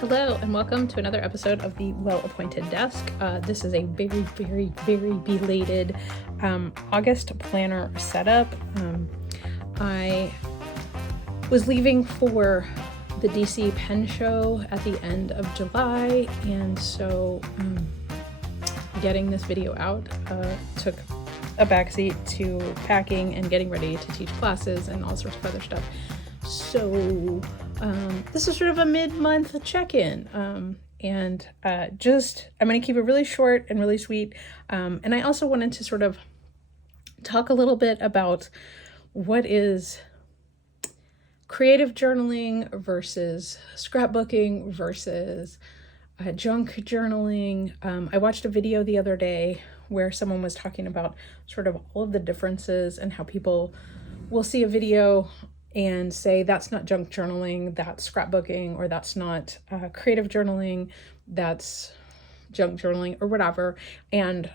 Hello and welcome to another episode of the Well-Appointed Desk. This is a very belated August planner setup. I was leaving for the DC Pen Show at the end of July, and so getting this video out took a backseat to packing and getting ready to teach classes and all sorts of other stuff. So this is sort of a mid-month check-in, and I'm going to keep it really short and really sweet. And I also wanted to sort of talk a little bit about what is creative journaling versus scrapbooking versus junk journaling. I watched a video the other day where someone was talking about sort of all of the differences and how people will see a video and say that's not junk journaling, that's scrapbooking, or that's not creative journaling, that's junk journaling, or whatever. And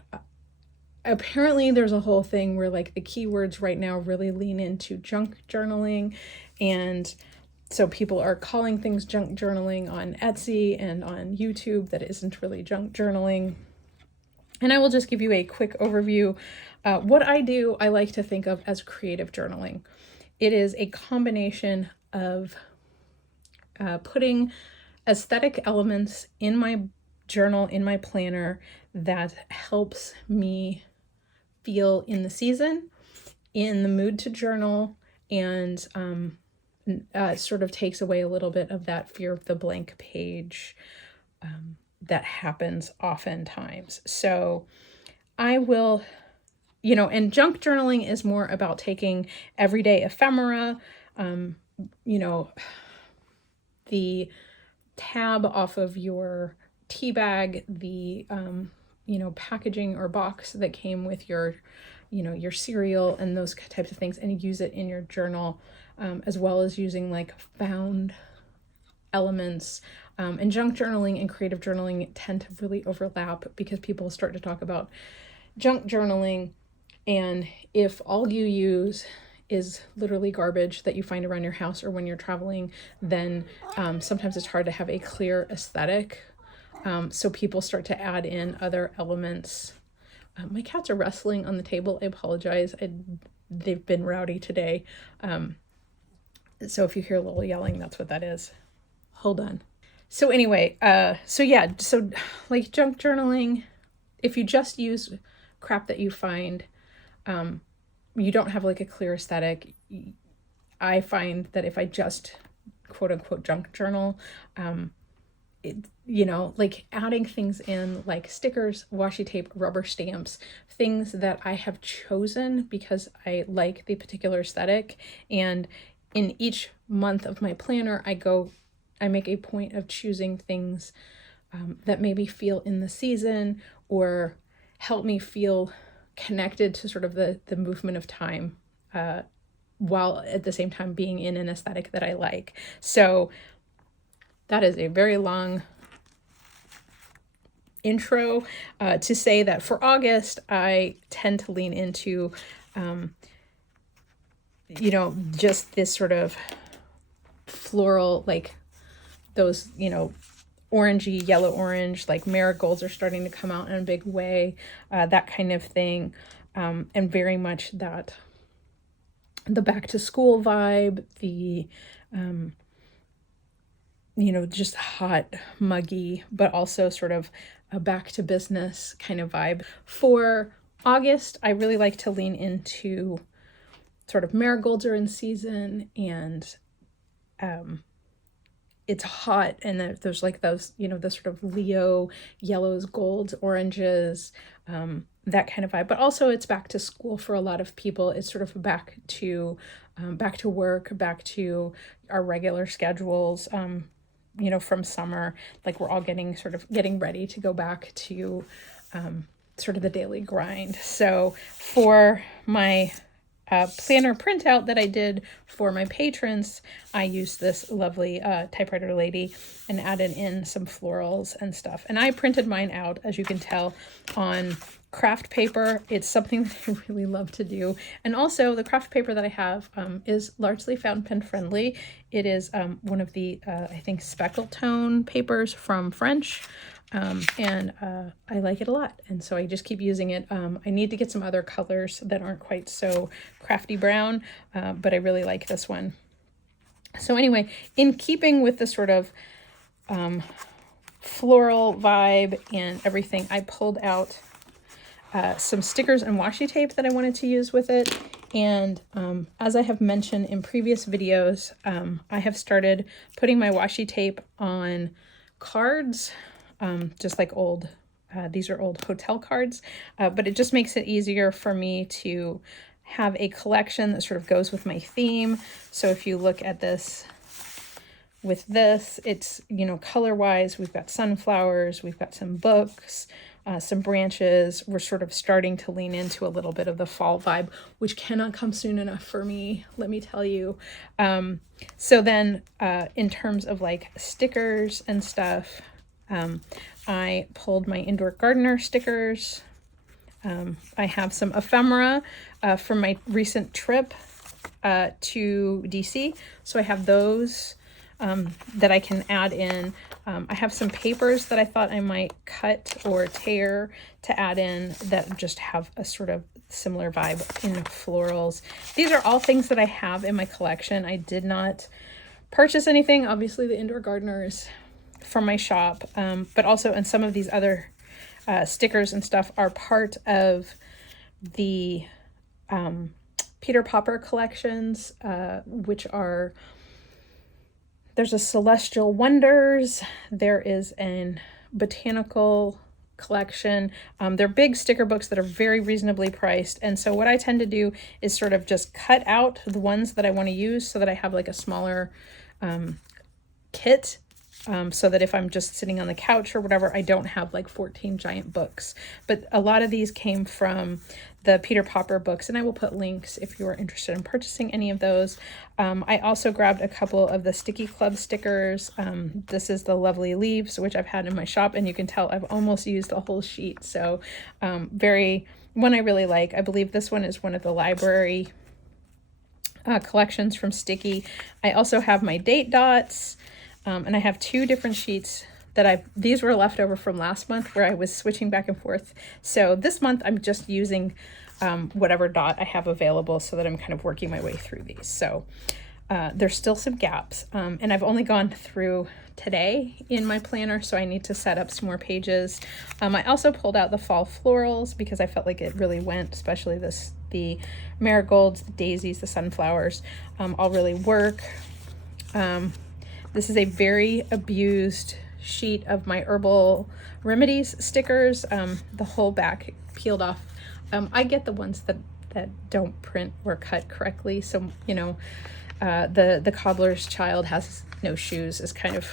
apparently there's a whole thing where like the keywords right now really lean into junk journaling, and so people are calling things junk journaling on Etsy and on YouTube that isn't really junk journaling. And I will just give you a quick overview. What I do, I like to think of as creative journaling. It is a combination of putting aesthetic elements in my journal, in my planner, that helps me feel in the season, in the mood to journal, and sort of takes away a little bit of that fear of the blank page that happens oftentimes. So I will... and junk journaling is more about taking everyday ephemera, the tab off of your tea bag, the, packaging or box that came with your, your cereal and those types of things, and use it in your journal, as well as using like found elements. And junk journaling and creative journaling tend to really overlap because people start to talk about junk journaling. And if all you use is literally garbage that you find around your house or when you're traveling, then sometimes it's hard to have a clear aesthetic. So people start to add in other elements. My cats are wrestling on the table. I apologize. They've been rowdy today. So if you hear a little yelling, that's what that is. Hold on. So anyway, so like junk journaling, if you just use crap that you find, you don't have like a clear aesthetic. I find that if I just quote unquote junk journal, like adding things in like stickers, washi tape, rubber stamps, things that I have chosen because I like the particular aesthetic. And in each month of my planner, I make a point of choosing things that maybe feel in the season or help me feel connected to sort of the movement of time, while at the same time being in an aesthetic that I like. So that is a very long intro to say that for August, I tend to lean into, just this sort of floral, like those, orangey, yellow orange, like marigolds are starting to come out in a big way, that kind of thing. And very much that the back to school vibe, the, just hot, muggy, but also sort of a back to business kind of vibe. For August, I really like to lean into sort of marigolds are in season, and, it's hot, and there's like those, the sort of Leo yellows, golds, oranges, that kind of vibe. But also it's back to school for a lot of people. It's sort of back to work, back to our regular schedules, from summer. Like we're all getting ready to go back to sort of the daily grind. So for my planner printout that I did for my patrons, I used this lovely typewriter lady and added in some florals and stuff. And I printed mine out, as you can tell, on craft paper. It's something that I really love to do. And also the craft paper that I have is largely fountain pen friendly. It is one of the, I think, speckle tone papers from French. And I like it a lot. And so I just keep using it. I need to get some other colors that aren't quite so crafty brown, but I really like this one. So anyway, in keeping with the sort of floral vibe and everything, I pulled out some stickers and washi tape that I wanted to use with it. And as I have mentioned in previous videos, I have started putting my washi tape on cards, just like old, these are old hotel cards, but it just makes it easier for me to have a collection that sort of goes with my theme. So if you look at this, with this, it's, you know, color-wise, we've got sunflowers, we've got some books, some branches. We're sort of starting to lean into a little bit of the fall vibe, which cannot come soon enough for me, let me tell you. So then in terms of like stickers and stuff, I pulled my indoor gardener stickers. I have some ephemera from my recent trip to DC. So I have those that I can add in. I have some papers that I thought I might cut or tear to add in that just have a sort of similar vibe in florals. These are all things that I have in my collection. I did not purchase anything. Obviously the indoor gardener is from my shop, but also, and some of these other stickers and stuff are part of the Peter Popper collections, which are, there's a Celestial Wonders, there is an botanical collection. They're big sticker books that are very reasonably priced. And so what I tend to do is sort of just cut out the ones that I want to use so that I have like a smaller kit. So that if I'm just sitting on the couch or whatever, I don't have like 14 giant books. But a lot of these came from the Peter Popper books, and I will put links if you are interested in purchasing any of those. I also grabbed a couple of the Sticky Club stickers. This is the Lovely Leaves, which I've had in my shop, and you can tell I've almost used a whole sheet. So one I really like. I believe this one is one of the library collections from Sticky. I also have my date dots. And I have two different sheets that these were left over from last month where I was switching back and forth. So this month I'm just using whatever dot I have available so that I'm kind of working my way through these. So there's still some gaps, and I've only gone through today in my planner, so I need to set up some more pages. I also pulled out the fall florals because I felt like it really went, especially the marigolds, the daisies, the sunflowers, all really work. This is a very abused sheet of my Herbal Remedies stickers. The whole back peeled off. I get the ones that don't print or cut correctly. So, you know, the cobbler's child has no shoes is kind of,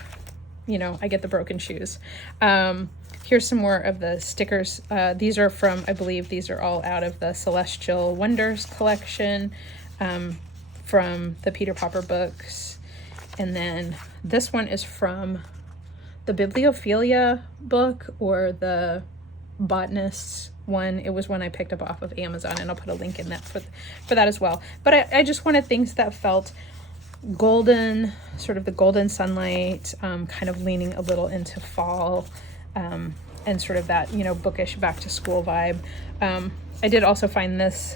you know, I get the broken shoes. Here's some more of the stickers. These are from, I believe these are all out of the Celestial Wonders collection from the Peter Popper books. And then this one is from the Bibliophilia book, or the Botanist's one. It was one I picked up off of Amazon, and I'll put a link in that for that as well. But I just wanted things that felt golden, sort of the golden sunlight, kind of leaning a little into fall, and sort of that, you know, bookish back to school vibe. I did also find this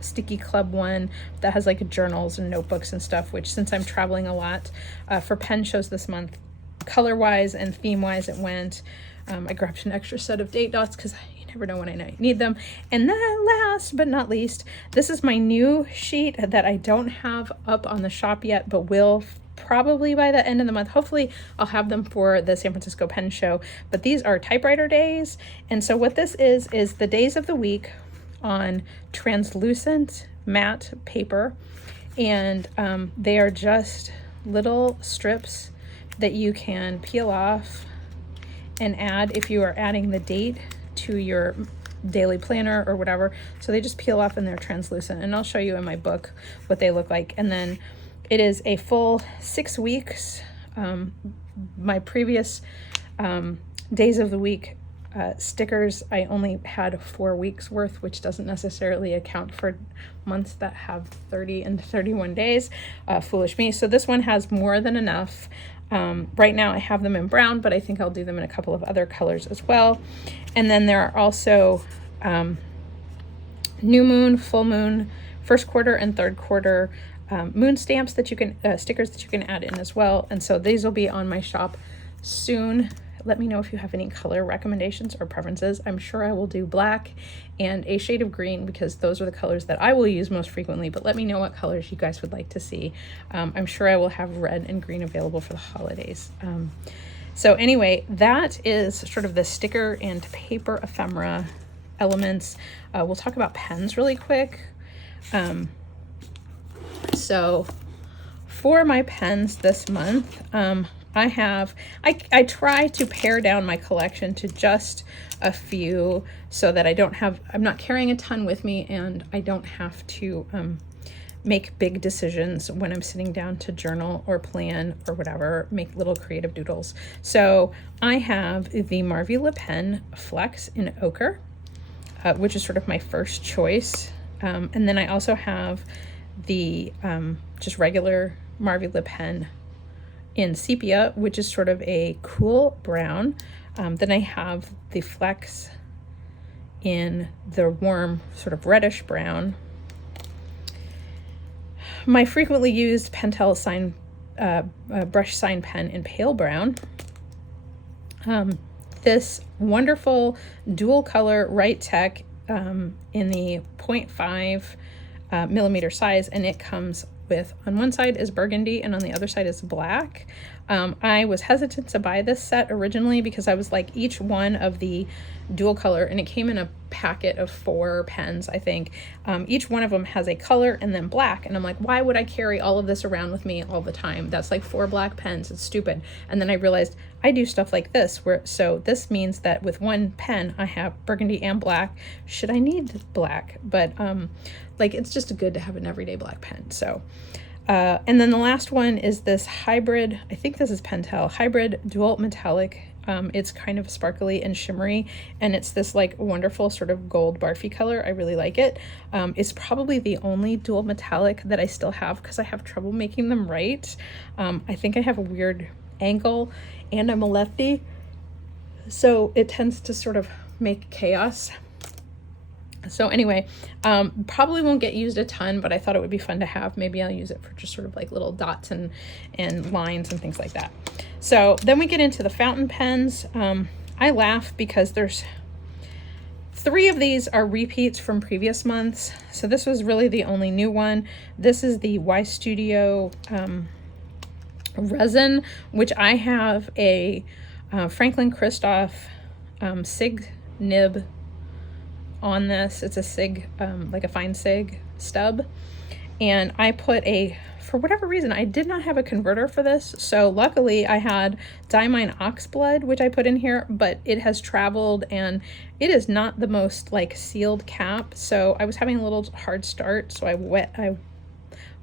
Sticky Club one that has like journals and notebooks and stuff, which, since I'm traveling a lot for pen shows this month, color wise and theme wise it went. I grabbed an extra set of date dots because you never know when I need them. And then last but not least, this is my new sheet that I don't have up on the shop yet, but will probably by the end of the month. Hopefully I'll have them for the San Francisco Pen Show. But these are Typewriter Days, and so what this is the days of the week on translucent matte paper, and they are just little strips that you can peel off and add if you are adding the date to your daily planner or whatever. So they just peel off and they're translucent, and I'll show you in my book what they look like. And then it is a full 6 weeks. My previous days of the week stickers, I only had 4 weeks worth, which doesn't necessarily account for months that have 30 and 31 days. Foolish me. So this one has more than enough. Right now I have them in brown, but I think I'll do them in a couple of other colors as well. And then there are also new moon, full moon, first quarter and third quarter moon stamps that you can, stickers that you can add in as well. And so these will be on my shop soon. Let me know if you have any color recommendations or preferences. I'm sure I will do black and a shade of green because those are the colors that I will use most frequently, but let me know what colors you guys would like to see. I'm sure I will have red and green available for the holidays. So anyway, that is sort of the sticker and paper ephemera elements. We'll talk about pens really quick. So for my pens this month, I try to pare down my collection to just a few so that I'm not carrying a ton with me and I don't have to make big decisions when I'm sitting down to journal or plan or whatever, make little creative doodles. So I have the Marvula pen Flex in ochre, which is sort of my first choice. And then I also have the just regular Marvula pen in sepia, which is sort of a cool brown. Then I have the Flex in the warm sort of reddish brown. My frequently used Pentel sign brush sign pen in pale brown. This wonderful dual color Right Tech in the 0.5 millimeter size, and it comes with, on one side is burgundy and on the other side is black. I was hesitant to buy this set originally because I was like, each one of the dual color, and it came in a packet of 4 pens, I think. Each one of them has a color and then black, and I'm like, why would I carry all of this around with me all the time? That's like 4 black pens. It's stupid. And then I realized I do stuff like this, so this means that with one pen I have burgundy and black. Should I need black? But like, it's just good to have an everyday black pen. So and then the last one is this hybrid, I think this is Pentel, hybrid dual metallic. It's kind of sparkly and shimmery, and it's this like wonderful sort of gold barfy color. I really like it. It's probably the only dual metallic that I still have because I have trouble making them right. I think I have a weird angle and I'm a lefty, so it tends to sort of make chaos. So anyway, probably won't get used a ton, but I thought it would be fun to have. Maybe I'll use it for just sort of like little dots and lines and things like that. So then we get into the fountain pens. I laugh because there's 3 of these are repeats from previous months. So this was really the only new one. This is the Y Studio resin, which I have a Franklin Christoph SIG nib on this. It's a SIG, like a fine SIG stub. And I put for whatever reason, I did not have a converter for this. So luckily I had Diamine Oxblood, which I put in here, but it has traveled and it is not the most like sealed cap. So I was having a little hard start. So I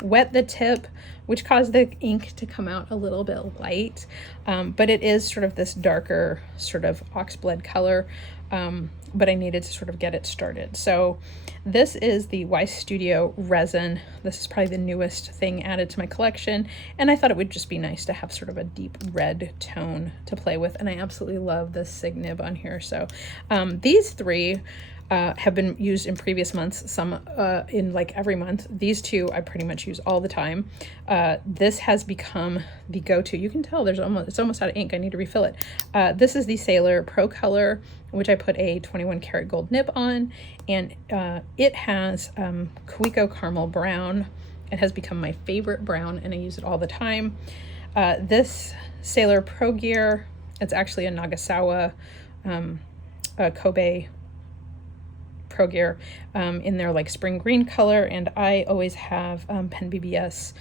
wet the tip, which caused the ink to come out a little bit light. But it is sort of this darker sort of oxblood color. But I needed to sort of get it started. So this is the Y Studio resin. This is probably the newest thing added to my collection, and I thought it would just be nice to have sort of a deep red tone to play with, and I absolutely love this SIG nib on here. So these 3 have been used in previous months, some in like every month. These 2 I pretty much use all the time. This has become the go-to. You can tell it's almost out of ink. I need to refill it. This is the Sailor ProColor, which I put a 21 karat gold nib on, and it has Kuiko Caramel Brown. It has become my favorite brown, and I use it all the time. This Sailor Pro Gear, it's actually a Nagasawa Kobe Pro Gear in their like spring green color, and I always have Pen BBS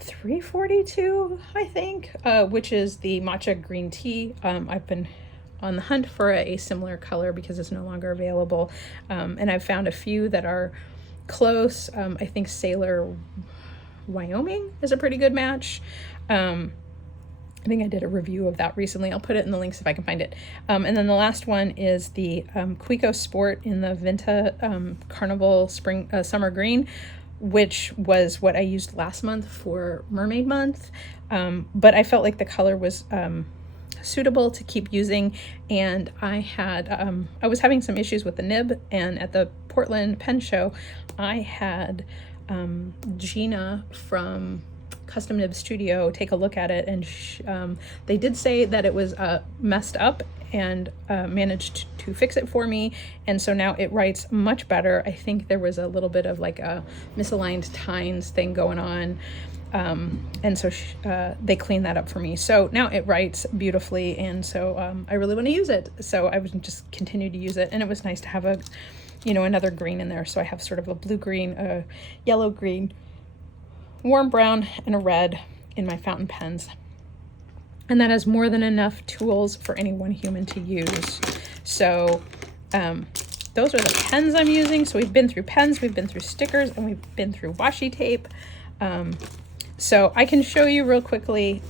342, I think, which is the matcha green tea. I've been on the hunt for a similar color because it's no longer available, and I've found a few that are close. I think Sailor Wyoming is a pretty good match. I think I did a review of that recently. I'll put it in the links if I can find it. And then the last one is the Quico Sport in the Vinta Carnival Summer Green, which was what I used last month for Mermaid Month. But I felt like the color was suitable to keep using, and I was having some issues with the nib, and at the Portland Pen Show I had Gina from Custom Nib Studio take a look at it, and they did say that it was messed up, and managed to fix it for me, and so now it writes much better. I think there was a little bit of like a misaligned tines thing going on, and so they cleaned that up for me, so now it writes beautifully, and so I really want to use it, so I would just continue to use it. And it was nice to have a, you know, another green in there, so I have sort of a blue green, a yellow green, warm brown, and a red in my fountain pens, and that is more than enough tools for any one human to use. So those are the pens I'm using. So we've been through pens, we've been through stickers, and we've been through washi tape. So I can show you real quickly.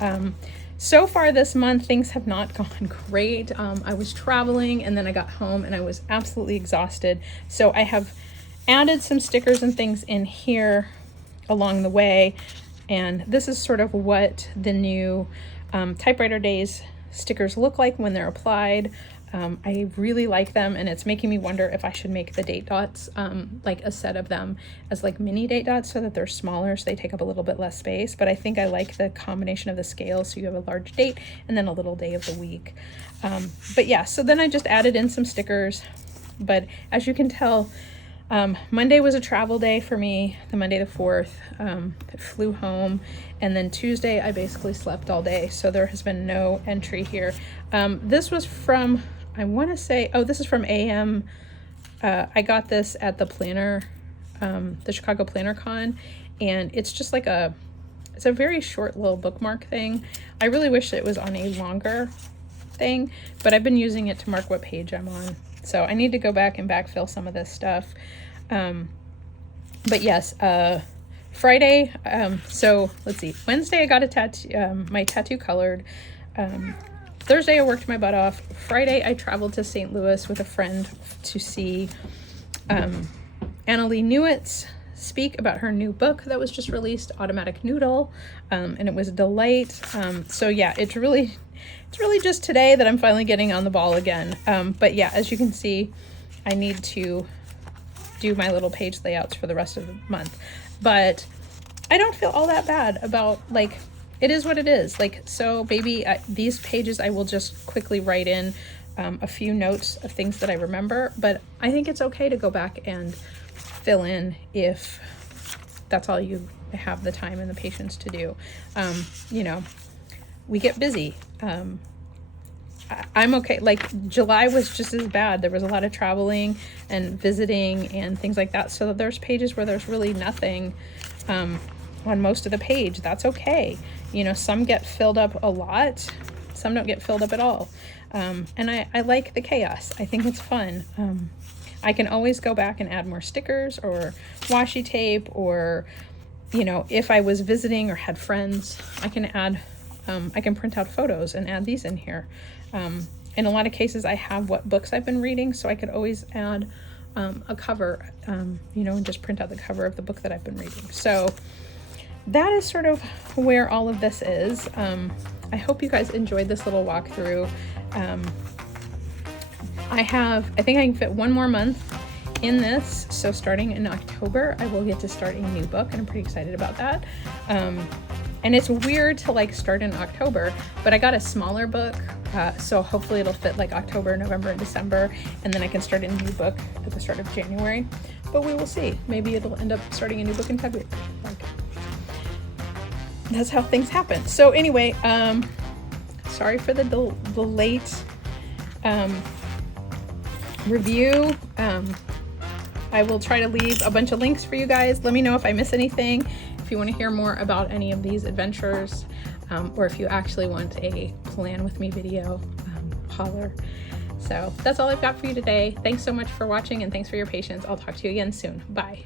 So far this month, things have not gone great. I was traveling, and then I got home and I was absolutely exhausted. So I have added some stickers and things in here along the way, and this is sort of what the new Typewriter Days stickers look like when they're applied. I really like them, and it's making me wonder if I should make the date dots, like a set of them as like mini date dots, so that they're smaller, so they take up a little bit less space. But I think I like the combination of the scales, so you have a large date and then a little day of the week. But yeah, so then I just added in some stickers. But as you can tell, Monday was a travel day for me, the Monday the 4th. I flew home, and then Tuesday I basically slept all day, so there has been no entry here. This was from, I want to say, oh, this is from AM. I got this at the planner, the Chicago Planner Con, and it's just like it's a very short little bookmark thing. I really wish it was on a longer thing, but I've been using it to mark what page I'm on. So I need to go back and backfill some of this stuff. But yes, Friday, so let's see, Wednesday I got a tattoo, my tattoo colored. Thursday I worked my butt off. Friday I traveled to St. Louis with a friend to see Annalee Newitz speak about her new book that was just released, Automatic Noodle, and it was a delight. So yeah, it's really just today that I'm finally getting on the ball again. But yeah, as you can see, I need to do my little page layouts for the rest of the month. But I don't feel all that bad about, like, it is what it is. Like, so maybe these pages I will just quickly write in a few notes of things that I remember, but I think it's okay to go back and fill in if that's all you have the time and the patience to do. You know, we get busy. I'm okay. Like, July was just as bad. There was a lot of traveling and visiting and things like that. So there's pages where there's really nothing on most of the page. That's okay. You know, some get filled up a lot, some don't get filled up at all. And I like the chaos. I think it's fun. I can always go back and add more stickers or washi tape, or, you know, if I was visiting or had friends, I can add, I can print out photos and add these in here. In a lot of cases, I have what books I've been reading, so I could always add a cover, you know, and just print out the cover of the book that I've been reading. So that is sort of where all of this is. I hope you guys enjoyed this little walkthrough. I think I can fit one more month in this, so starting in October I will get to start a new book, and I'm pretty excited about that. And it's weird to like start in October, but I got a smaller book, so hopefully it'll fit like October, November, and December, and then I can start a new book at the start of January. But we will see. Maybe it'll end up starting a new book in February. Like, that's how things happen. So anyway, sorry for the late review. I will try to leave a bunch of links for you guys. Let me know if I miss anything. If you want to hear more about any of these adventures, or if you actually want a plan with me video, holler. So that's all I've got for you today. Thanks so much for watching, and thanks for your patience. I'll talk to you again soon. Bye.